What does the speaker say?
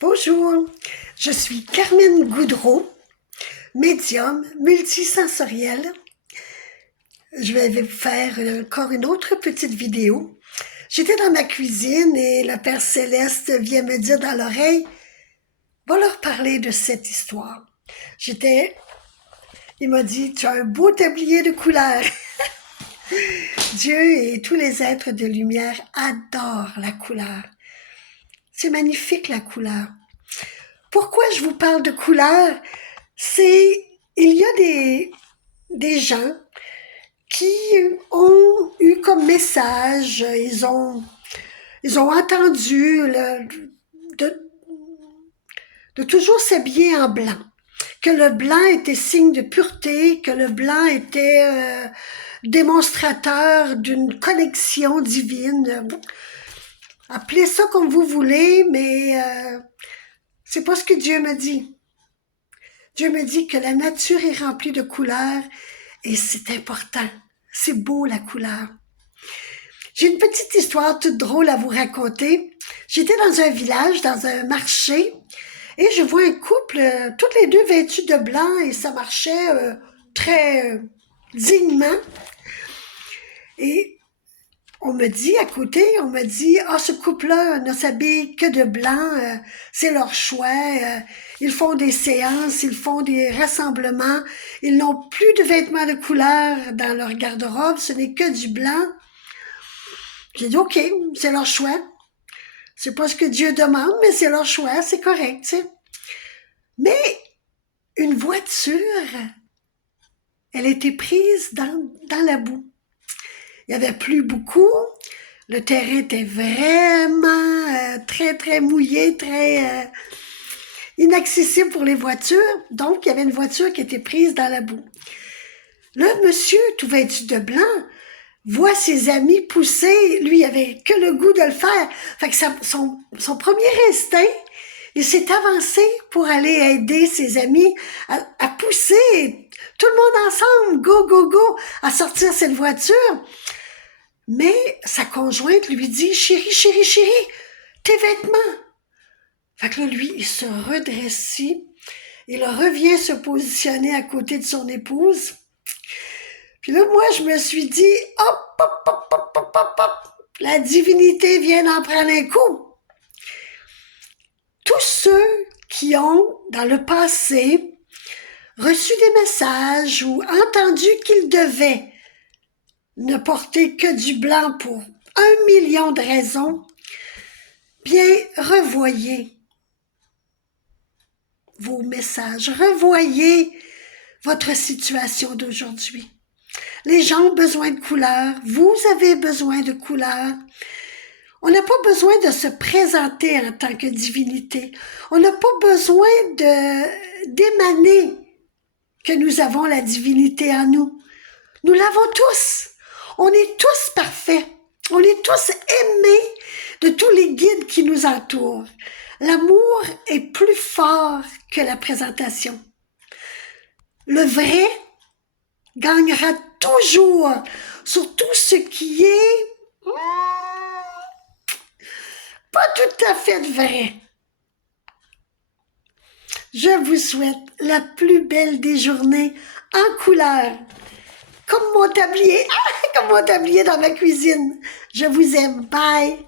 Bonjour, je suis Carmen Goudreau, médium multisensorielle. Je vais vous faire encore une autre petite vidéo. J'étais dans ma cuisine et le Père Céleste vient me dire dans l'oreille, va leur parler de cette histoire. Il m'a dit, tu as un beau tablier de couleurs. Dieu et tous les êtres de lumière adorent la couleur. C'est magnifique la couleur. Pourquoi je vous parle de couleur? Il y a des gens qui ont eu comme message, ils ont entendu de toujours s'habiller en blanc, que le blanc était signe de pureté, que le blanc était démonstrateur d'une connexion divine. Appelez ça comme vous voulez, mais c'est pas ce que Dieu me dit. Dieu me dit que la nature est remplie de couleurs et c'est important. C'est beau la couleur. J'ai une petite histoire toute drôle à vous raconter. J'étais dans un village, dans un marché, et je vois un couple, toutes les deux vêtus de blanc, et ça marchait très dignement. Et on me dit à côté, ce couple-là ne s'habille que de blanc, c'est leur choix, ils font des séances, ils font des rassemblements, ils n'ont plus de vêtements de couleur dans leur garde-robe, ce n'est que du blanc. J'ai dit, OK, c'est leur choix. C'est pas ce que Dieu demande, mais c'est leur choix, c'est correct, tu sais. Mais une voiture, elle était prise dans la boue. Il n'y avait plus beaucoup. Le terrain était vraiment très, très mouillé, très inaccessible pour les voitures. Donc, il y avait une voiture qui était prise dans la boue. Le monsieur, tout vêtu de blanc, voit ses amis pousser. Lui, il avait que le goût de le faire. Fait que son premier instinct, il s'est avancé pour aller aider ses amis à pousser tout le monde ensemble, go, go, go, à sortir cette voiture. Mais sa conjointe lui dit, chérie, chérie, chérie, tes vêtements. Fait que là, lui, il se redresse, il revient se positionner à côté de son épouse. Puis là, moi, je me suis dit, hop, hop, hop, hop, hop, hop, hop, la divinité vient d'en prendre un coup. Tous ceux qui ont, dans le passé, reçu des messages ou entendu qu'ils devaient ne porter que du blanc pour 1 million de raisons, bien, revoyez vos messages, revoyez votre situation d'aujourd'hui. Les gens ont besoin de couleurs, vous avez besoin de couleurs. On n'a pas besoin de se présenter en tant que divinité. On n'a pas besoin d'émaner que nous avons la divinité en nous. Nous l'avons tous. On est tous parfaits. On est tous aimés de tous les guides qui nous entourent. L'amour est plus fort que la présentation. Le vrai gagnera toujours sur tout ce qui est pas tout à fait vrai. Je vous souhaite la plus belle des journées en couleur. Comme mon tablier dans ma cuisine. Je vous aime. Bye!